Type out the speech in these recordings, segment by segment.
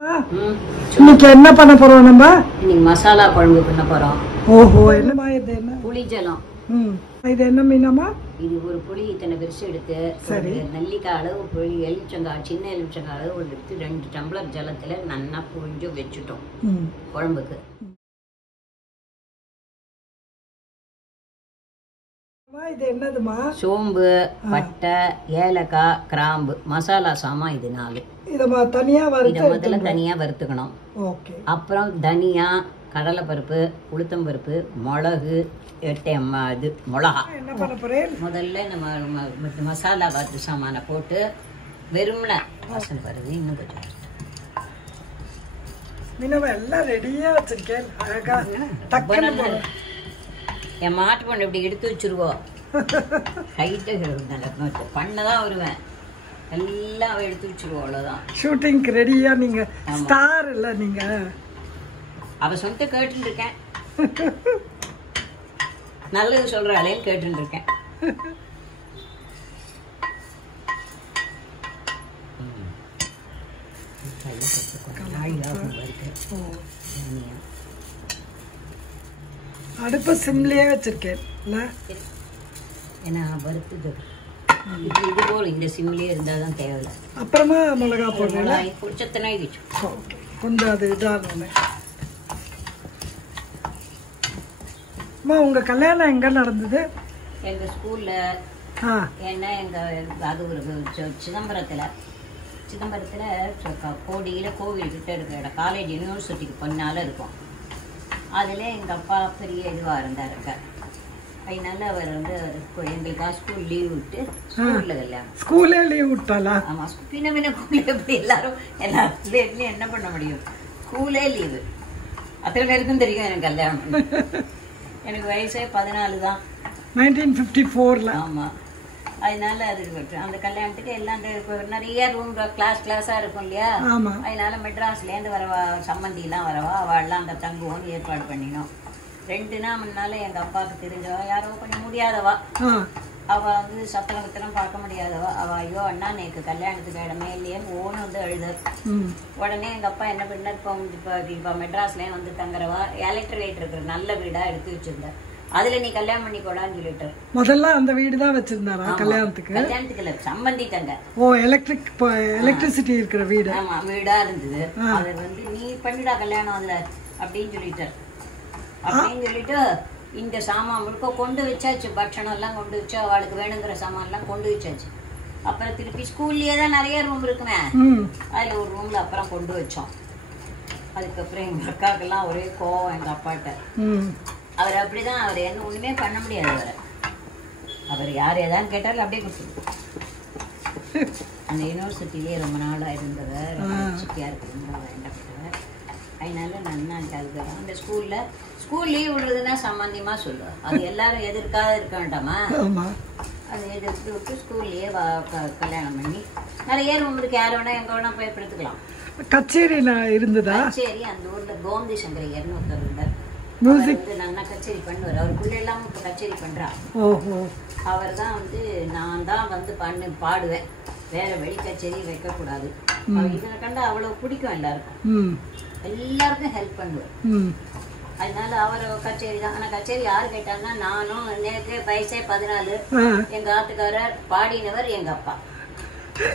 இன்னைக்கு என்ன பண்ண போறோம் நம்ம? இன்னைக்கு மசாலா குழம்பு பண்ண போறோம். ஓஹோ, என்னமா இது? என்ன புளி ஜலம். இது என்ன மீனமா? இது ஒரு புளி இத்தனை பெருசு எடுத்து, சரி, நெல்லிக்காய் அளவு புளி, எலுமிச்சங்காய் சின்ன எலுமிச்சங்காய் அளவு எடுத்து 2 டம்ளர் ஜலத்துல நல்லா புழிஞ்சு வச்சுட்டோம் குழம்புக்கு. இது என்னதுமா? சோம்பு, பட்டை, ஏலக்காய், கிராம்பு, மசாலா சாமான் இது 4. இதை முதல்ல தனியா வறுத்துக்கணும். அப்புறம் தனியா, கடலைப்பருப்பு, உளுத்தம்பருப்பு, மிளகு, இது மிளகா. முதல்ல நம்ம மசாலா வறுத்து சாமான போட்டு வெறும்ன வாசனை வருது. இன்னும் கொஞ்சம் எல்லாம் ரெடியா வச்சிருக்கேன். என் மாட்டு பொண்ணு இப்படி எடுத்து வச்சிருவோம். கைட்டு பண்ணதான் வருவேன், எல்லாம் எடுத்து வச்சிருவோம். அவ்வளவுதான். ஷூட்டிங்க்கு ரெடியா? நீங்க ஸ்டார் இல்ல, நீங்க அவ சொந்த கேட்டு இருக்கேன். நல்லது சொல்றாளே கேட்டு இருக்கேன். அடுப்ப சிம்லயே வச்சிருக்கேன். ஏன்னா வறுத்துது இது போல இந்த சிம்லயே இருந்தாதான் தேவையில்லை. அப்புறமா மிளகா போடுறேன். குடிச்சத்தனை கொஞ்சம் அது இதான. உங்க கல்யாணம் எங்க நடந்தது? எங்க ஸ்கூல்ல. ஏன்னா எங்க அது ஒரு சிதம்பரத்துல கோடியில கோவில் கிட்ட இருக்கிற இடம், காலேஜ் யூனிவர்சிட்டிக்கு பொன்னால இருக்கும். அதுல எங்க அப்பா பெரிய இதுவா இருந்தாருங்க. அதனால அவர் வந்து எங்களுக்கா ஸ்கூல் லீவ் விட்டு ஸ்கூல்ல கல்யாணம். ஸ்கூல்லே லீவ் விட்டாளா? ஆமா. பின்ன எப்படி எல்லாரும் எல்லாத்துலயும் என்ன பண்ண முடியும்? ஸ்கூலே லீவு. அத்தனை பேருக்கும் தெரியும் எனக்கு கல்யாணம். எனக்கு வயசே 14 தான். 1954. ஆமா. அதனால அது அந்த கல்யாணத்துக்கு எல்லாம் நிறைய ரூம் கிளாஸா இருக்கும் இல்லையா? அதனால மெட்ராஸ்ல இருந்து வரவா, சம்மந்தி எல்லாம் வரவா, அவள்லாம் அங்க தங்குவோம்னு ஏற்பாடு பண்ணினோம். 2 நாள் முன்னால எங்க அப்பாவுக்கு தெரிஞ்சவா, யாரோ கொஞ்சம் முடியாதவா, அவ வந்து சத்திரம் பார்க்க முடியாதவா, அவ ஐயோ அண்ணா நேக்கு கல்யாணத்துக்கு இடமே இல்லையேன்னு ஓன்னு வந்து அழுத. உடனே எங்க அப்பா என்ன பண்ணார், இப்ப மெட்ராஸ்லயும் வந்து தங்குறவா, எலக்ட்ரிக் இருக்கிற நல்ல வீடா எடுத்து வச்சிருந்தார். அதுல நீ கல்யாணம் பண்ணிக்கோடான்னு சொல்லிட்டு முதல்ல அந்த வீடுதான் வச்சிருந்தாரா கல்யாணத்துக்கு? கல்யாணத்துக்கு இல்ல, சம்பந்தி தங்க. ஓ, எலக்ட்ரிசிட்டி இருக்கிற வீடு. ஆமா, வீடா இருந்தது. அது வந்து நீ பண்ணிடா கல்யாணம் அதுல அப்படின்னு சொல்லிட்டார். அப்படின்னு சொல்லிட்டு இந்த சாமான் முழுக்க கொண்டு வச்சாச்சு. பட்சணம் எல்லாம் கொண்டு வச்சு, அவளுக்கு வேணுங்கிற சாமான் எல்லாம் கொண்டு வச்சாச்சு. அப்புறம் திருப்பி ஸ்கூல்லயே தான் நிறைய ரூம் இருக்குமே, அதுல ஒரு ரூம்ல அப்புறம் கொண்டு வச்சோம். அதுக்கப்புறம் எங்க அக்காக்கெல்லாம் ஒரே கோவம் எங்க அப்பாட்ட. அவர் அப்படிதான், அவர் என்ன ஒண்ணுமே பண்ண முடியாது. அவர் யார் ஏதாவது கேட்டாலும் அப்படியே கொடுத்துருவோம். அந்த யூனிவர்சிட்டிலேயே ரொம்ப நாளா இருந்தவர், சிட்டியா இருக்கிறவங்க வேண்டப்பட்டவர். அதனால நன்னாண்டாங்க. அந்த ஸ்கூல் லீவ் விடுறதுன்னா சம்பந்தியமா சொல்லுவார். அது எல்லாரும் எதிர்க்காத இருக்க வேண்டாமா? அது எதிர்த்து விட்டு ஸ்கூல்லயே கல்யாணம் பண்ணி நிறைய ரூம் இருக்கு. யார் வேணா எங்க வேணா போய் படுத்துக்கலாம். கச்சேரி இருந்ததா? கச்சேரி அந்த ஊர்ல கோமதி சங்கரையர்னு ஒருத்தர் இருந்தார். நல்லா கச்சேரி பண்ணுவார். அவருக்குள்ள எல்லாம் இப்ப கச்சேரி பண்றா. அவர் தான் வந்து நான் தான் வந்து பாடுவேன், வேற வெளி கச்சேரி வைக்க கூடாது. இதனை கண்டா அவ்வளவு பிடிக்கும் எல்லாருக்கும். எல்லாருக்கும் ஹெல்ப் பண்ணுவார். அதனால அவர் கச்சேரி தான். ஆனா கச்சேரி யாரு கேட்டாங்கன்னா, நானும் நேற்று வயசே 14, எங்க ஆத்துக்காரர் பாடினவர், எங்க அப்பா,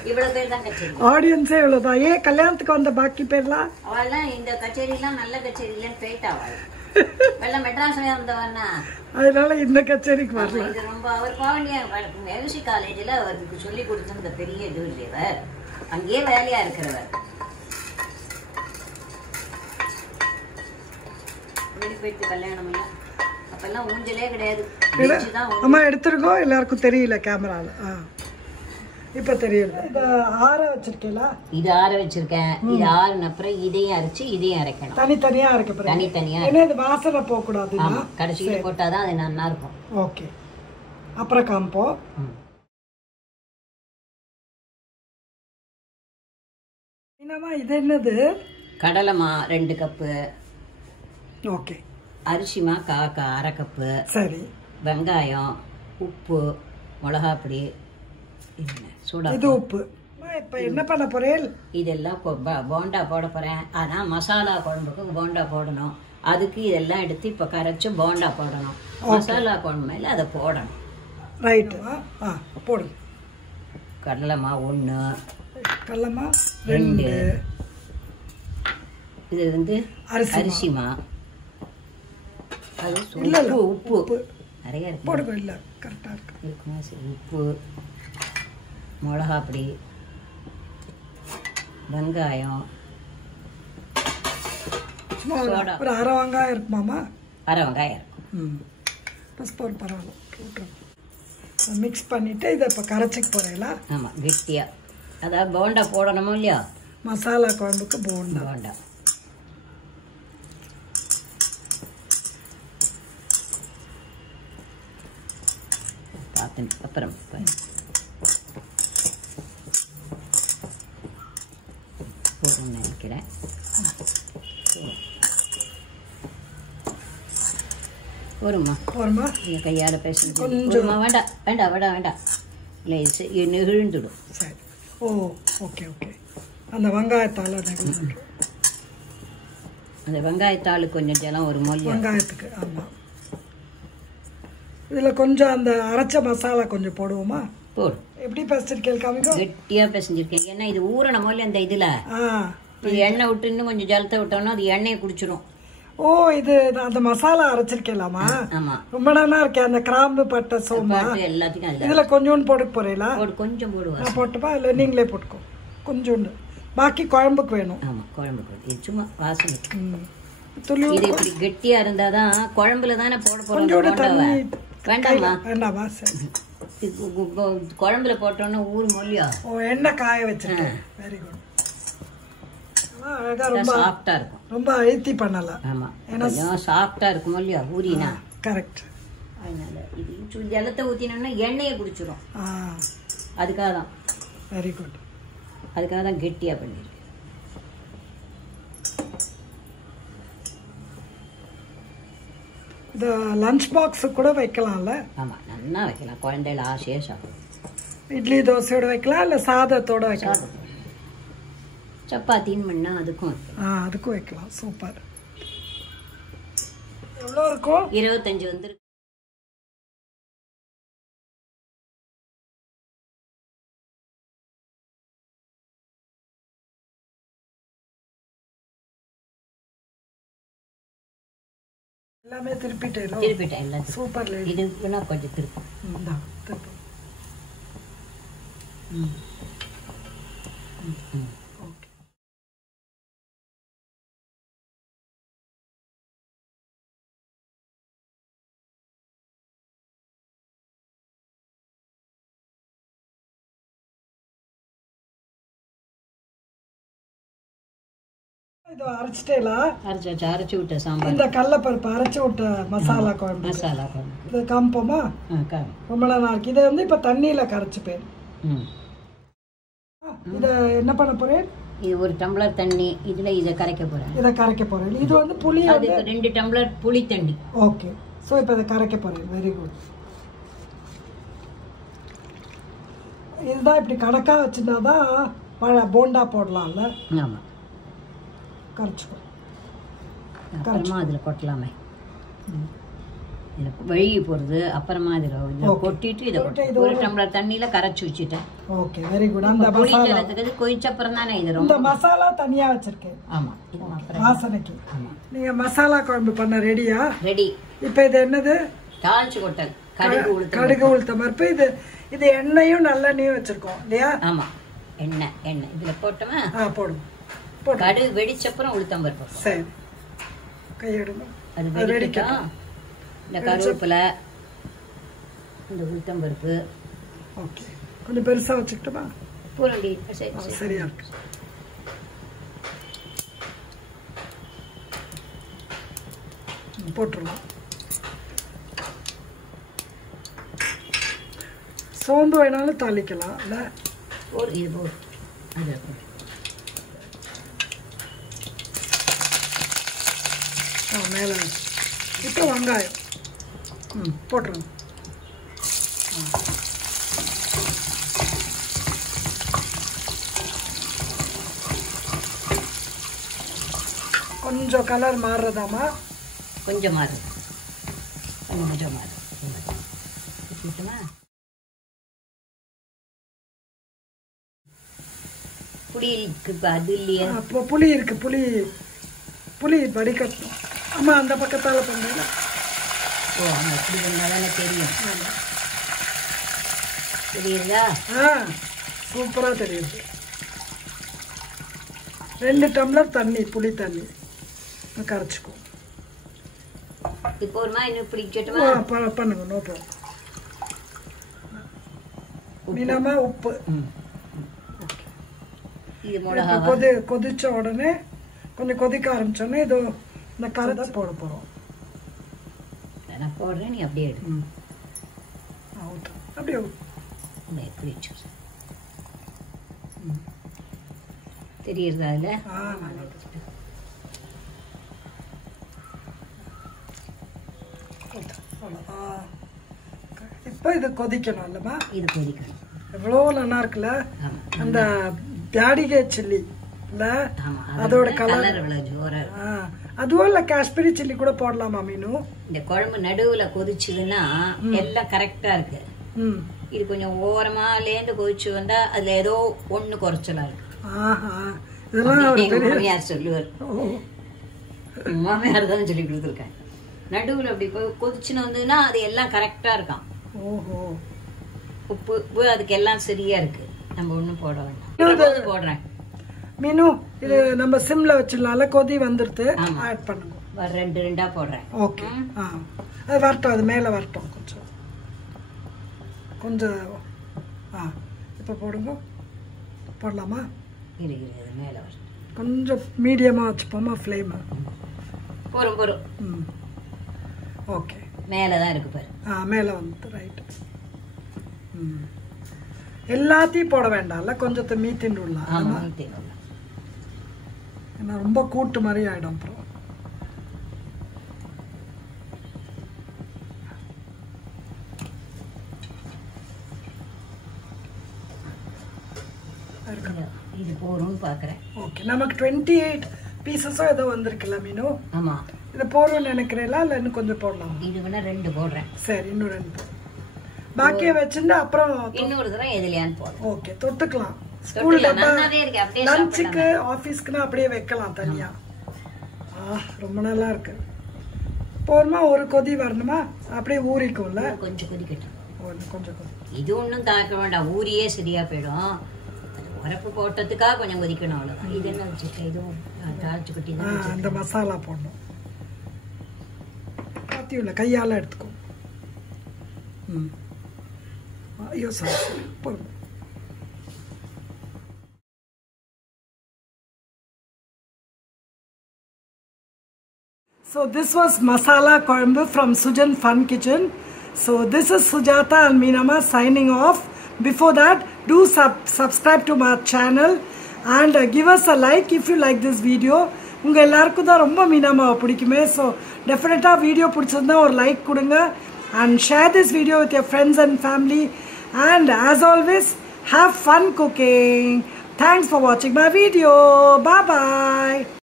இவ்வளவு பேர் தான் கச்சேரி. ஆடியன்ஸே இவ்வளவுதான். ஏன் கல்யாணத்துக்கு வந்த பாக்கி பேர்லாம்? அவெல்லாம் இந்த கச்சேரி எல்லாம் நல்ல கச்சேரி இல்லைன்னு போயிட்டா. அவள் எல்லாம் மெட்ராஸ்ல இருந்தவன்னா, அதனால இந்த கச்சேரிக்கு வரல. இது ரொம்ப அவர் பாவனியா மியூசிக் காலேஜ்ல அவருக்கு சொல்லி கொடுத்திருந்த பெரிய இது இல்லையவர், அங்கேயே வேலையா இருக்கிறவர். போயிட்டு கல்யாணம் எல்லாம் அப்பெல்லாம் ஊஞ்சலே கிடையாது. அம்மா எடுத்துருக்கோம், எல்லாருக்கும் தெரியல கேமரால. இப்ப தெரியல. இது ஆற வச்சிருக்கீங்களா? இது ஆற வச்சிருக்கேன். இது ஆறுன அப்புறம் இதையும் அரைச்சு இதையும் அரைக்கணும். தனித்தனியா அரைக்க. தனித்தனியா. இது வாசனை போக கூடாது. கடைசியில போட்டாதான் அது நல்லா இருக்கும். ஓகே, அப்புறம் காம்போ. இது என்னது? கடலைமா 2 கப்பு. ஓகே. அரிசிமா 1/2 கப்பு. சரி. வெங்காயம், உப்பு, மிளகாப்பொடி, இது உப்பு. இப்போ என்ன பண்ண போறேன்? இதெல்லாம் போண்டா போட போகிறேன். ஆனால் மசாலா குழம்புக்கு போண்டா போடணும். அதுக்கு இதெல்லாம் எடுத்து இப்போ கரைச்சி போண்டா போடணும். மசாலா குழம்பு மேலே அதை போடணும். ரைட்டு. போடு. கடலை மாவு 1, கடலை மாவு 2, இது வந்து அரிசி மாவு, அது உப்பு நிறைய இருக்கு. போடுங்க. இல்லை கரெக்டாக இருக்குமா? சரி. உப்பு, மிளகாப்பொடி, வெங்காயம், சோடா. ஒரு அரை வெங்காயம் இருக்குமாம்மா? அரை வெங்காயம் இருக்கும். பஸ்போர் பரவாயில்ல. மிக்ஸ் பண்ணிவிட்டு இதை இப்போ கரைச்சிக்க போகிறீங்களா? ஆமாம், கெட்டியாக. அதாவது போண்டா போடணுமோ இல்லையா? மசாலா குழம்புக்கு போண்டா. பார்த்து அப்புறம் போடணும்னு நினைக்கிறேன். போருமா? நீங்கள் கையால் பேசுங்க. கொஞ்சமா? வேண்டாம் வேண்டாம் வேண்டாம் வேண்டாம். இல்லை, நெகிழ்ந்துடும். சரி. ஓகே. அந்த வெங்காயத்தால் அந்த வெங்காயத்தாள் கொஞ்சம் ஜலம் ஒரு மொழி வெங்காயத்துக்கு. ஆமாம். இதில் கொஞ்சம் அந்த அரைச்ச மசாலா கொஞ்சம் போடுவோமா? போடு. எப்படி பேசிருக்கேன் காமிக்கோ? கெட்டியாக பேசிஞ்சிருக்கேன். ஏன்னா இது ஊறின மொழி அந்த இதில் எண்ணெய் விட்டு இன்னும் கொஞ்சம் ஜலத்தை விட்டோம்னா அது எண்ணெயை குடிச்சிடும். இது அந்த மசாலா அரைச்சிருக்கலாமா? ஆமா. ரொம்ப நல்லா இருக்கேன். அந்த கிராம்பு, பட்டை, சோம்பு எல்லாத்தையும் இதுல கொஞ்சோண்டு போட்டு போறீங்களா? கொஞ்சம் போடுவா. நான் போட்டுப்பா? இல்லை நீங்களே போட்டுக்கோ கொஞ்சோண்டு. பாக்கி குழம்புக்கு வேணும். ஆமா, குழம்புக்கு. இது சும்மா வாசனைக்கு. இது இப்படி கெட்டியா இருந்தாதான் குழம்புல தானே போட போறோம். கொஞ்சோண்டு தண்ணி வேண்டாமா? சரி. குழம்புல போட்டோன்னா ஊர் மொழியா? எண்ணெய் காய வச்சிருக்கேன். Very good. அழகா ரொம்ப சாஃப்டா இருக்கும். ரொம்ப அழுத்தி பண்ணல. ஆமா, கொஞ்சம் சாஃப்டா இருக்கும் இல்லையா ஊறினா? கரெக்ட். அதனால இது ஜலத்தை ஊத்தினோம்னா எண்ணெயை குடிச்சிடும். அதுக்காக தான். Very good. அதுக்காக தான் கெட்டியா பண்ணிருக்கேன். இந்த லஞ்ச் பாக்ஸ் கூட வைக்கலாம்ல? ஆமா, நல்லா வைக்கலாம். குழந்தைகள் ஆசையா சாப்பிடும். இட்லி தோசையோட வைக்கலாம், இல்ல சாதத்தோட வைக்கலாம். சப்பாத்தின்னு பண்ணா அதுக்கும் அதுக்கும் வைக்கலாம். சூப்பர். எவ்வளோ இருக்கும்? 25 வந்துருக்கு. எல்லாமே திருப்பிட்டேன் எல்லாம். சூப்பர். இது வேணா கொஞ்சம் திருப்பம். திருப்பம். இது அரைச்சு விட்ட சாம்பார். இந்த கடலைப்பருப்பு அரைச்சு விட்ட மசாலா குழம்பு. இது காமிப்போமா? ரொம்ப நல்லா இருக்கு. இதை வந்து இப்ப தண்ணியில கரைச்சுப்பேன். இத என்ன பண்ண போறேன்? இது 1 டம்ளர் தண்ணி. இதுல இதை கரைக்க போறேன். இது வந்து புளி. அதுக்கு 2 டம்ளர் புளி தண்ணி. ஓகே. சோ இப்ப இதை கரைக்க போறேன். Very good. இதுதான் இப்படி கணக்கா வச்சிருந்தாதான் போண்டா போடலாம்ல? ஆமா. கரைச்சுக்கோ. அப்புறமா அதில் கொட்டலாமே. வழுகி போகிறது. அப்புறமா இதில் கொட்டிட்டு இதை 1 டம்ளர் தண்ணியில் கரைச்சி வச்சுட்டேன். Okay, very good. அந்த புளிச்சலத்துக்கு கொதிச்சப்புறம் தானே இது. இந்த மசாலா தனியாக வச்சிருக்கேன். ஆமாம், வாசனைக்கு. நீங்கள் மசாலா குழம்பு பண்ண ரெடியா? ரெடி. இப்போ இது என்னது? தாளிச்சு கொட்டல். கடுகு உளுத்தம் பருப்பு. இது எண்ணெயும் நல்லெண்ணையும் வச்சிருக்கோம் இல்லையா? ஆமாம், எண்ணெய் இதில் போட்டோமா? போடுவோம். கடுகு வெடிச்சப்புறம் உளுத்தம் பருப்பு. சரி, கையெடுங்க. அது வெடிக்கட்டும். இந்த கருவேப்பிலை, இந்த உளுத்தம் பருப்பு. ஓகே, கொஞ்சம் பெருசாக வச்சுக்கிட்டோமா? பூரண்டி. சரியா இருக்கு. போட்டுருவோம். சோம்பு வேணாலும் தாளிக்கலாம் இல்லை? இது போடு. அது மேலே இப்போ வெங்காயம் போட்டுருங்க. கொஞ்சம் கலர் மாறுறதாமா? கொஞ்சம் மாறு, கொஞ்சம் மாறு. புளி இருக்கு, அது இல்லையா? அப்போ புளி இருக்கு, புளி வடிகட்டணும். ஆமாம், அந்த பக்கத்தால் பண்ணல. ஓ, ஆமாம், இப்படி பண்ணாதானே தெரியும். தெரியுதா? சூப்பராக தெரியுது. 2 டம்ளர் தண்ணி, புளி தண்ணி கரைச்சிக்கும். இப்போ ஒரு மாதிரி இன்னும் பிடிக்கட்டுமா? பண்ணுங்க, நோ ப்ராப்ளம். மீனமா உப்பு. இது மிளகா கொதிச்ச உடனே கொஞ்சம் கொதிக்க ஆரம்பிச்சோடனே இதோ இந்த கரை போட போகிறோம். நான் போடுறேன், நீ அப்படியே எடு. அப்படியே தெரியுறதா இல்ல? இப்போ இது கொதிக்கணும் இல்லைம்மா? இது கொதிக்கணும். எவ்வளோ நல்லா இருக்குல்ல அந்த பியாடிகை சில்லி இல்ல? அதோட கலர் அதுவும் இல்ல, காஷ்மீரி சில்லி கூட போடலாமா மீனு? இந்த குழம்பு நடுவுல கொதிச்சுதுன்னா எல்லாம் கரெக்டா இருக்கு. இது கொஞ்சம் ஓரமா லேந்து கொதிச்சு வந்தா அதுல ஏதோ ஒண்ணு குறைச்சலா இருக்கு. மாமியார் சொல்லுவார், மாமியார் தான் சொல்லி கொடுத்துருக்கேன். நடுவுல அப்படி கொதிச்சுன்னு வந்ததுன்னா அது எல்லாம் கரெக்டா இருக்கான். உப்பு அதுக்கு எல்லாம் சரியா இருக்கு. நம்ம ஒண்ணும் போட வேண்டாம். போடுறேன் மீனு. இது நம்ம சிம்ல வச்சிடலாம்ல, கொதி வந்துருது. ஆட் பண்ணுங்க. 2 போடுறேன். ஓகே, அது வரட்டும், அது மேல வரட்டும். கொஞ்சம் இப்போ போடுங்க. போடலாமா? இரு மேல வரட்டும். கொஞ்சம் மீடியமா வச்சுப்போமா ஃப்ளேம்? பொறும். ஓகே, மேலதான் இருக்கு பாரு. மேல வந்து ரைட். எல்லாத்தையும் போட வேண்டாம்ல, கொஞ்சத்தை மீத்தின்னு விடலாம். ஏன்னா ரொம்ப கூட்டு மாதிரி ஆயிடும் அப்புறம். இது போறோம்னு பாக்குறேன். ஓகே, நமக்கு 28 பீசஸோ ஏதோ வந்திருக்குல்ல மீனு? ஆமா, இது போறோம்னு நினைக்கிறேன்ல, இல்ல இன்னும் கொஞ்சம் போடலாம்? இது வேணா 2 போடுறேன். சரி, இன்னும் 2 பாக்கிய வச்சிருந்து அப்புறம் இன்னொரு தடவை எதுலயான்னு போடுறோம். ஓகே, தொட்டுக்கலாம். ஸ்கூல்ல லஞ்சுக்கு ஆபீஸ்க்குனா அப்படியே வைக்கலாம் தனியா. ரொம்ப நல்லா இருக்கு. போறமா, ஒரு கொதி வரணுமா? அப்படியே ஊறிக்கும்ல. கொஞ்சம் கொதிக்கட்டும். கொஞ்சம் கொதி. இது ஒன்றும் தாக்க வேண்டாம், ஊரியே சரியா போயிடும். உரப்பு போட்டதுக்காக கொஞ்சம் கொதிக்கணும், அவ்வளோதான். இது என்ன வச்சுருக்கேன்? இதுவும் தாளிச்சு கொட்டி அந்த மசாலா போடணும். பாத்தியும் கையால் எடுத்துக்கோ. ஐயோ சார், போதும். So this was masala kolambu from Sujan Fun Kitchen. So this is Sujata and Meenamma signing off. Before that, do subscribe to my channel and give us a like if you like this video. உங்க எல்லாருக்கும் தான் ரொம்ப மீனாமாவை பிடிக்குமே. So definitely video பிடிச்சிருந்தா ஒரு like கொடுங்க and share this video with your friends and family. And as always, have fun cooking. Thanks for watching my video. Bye bye.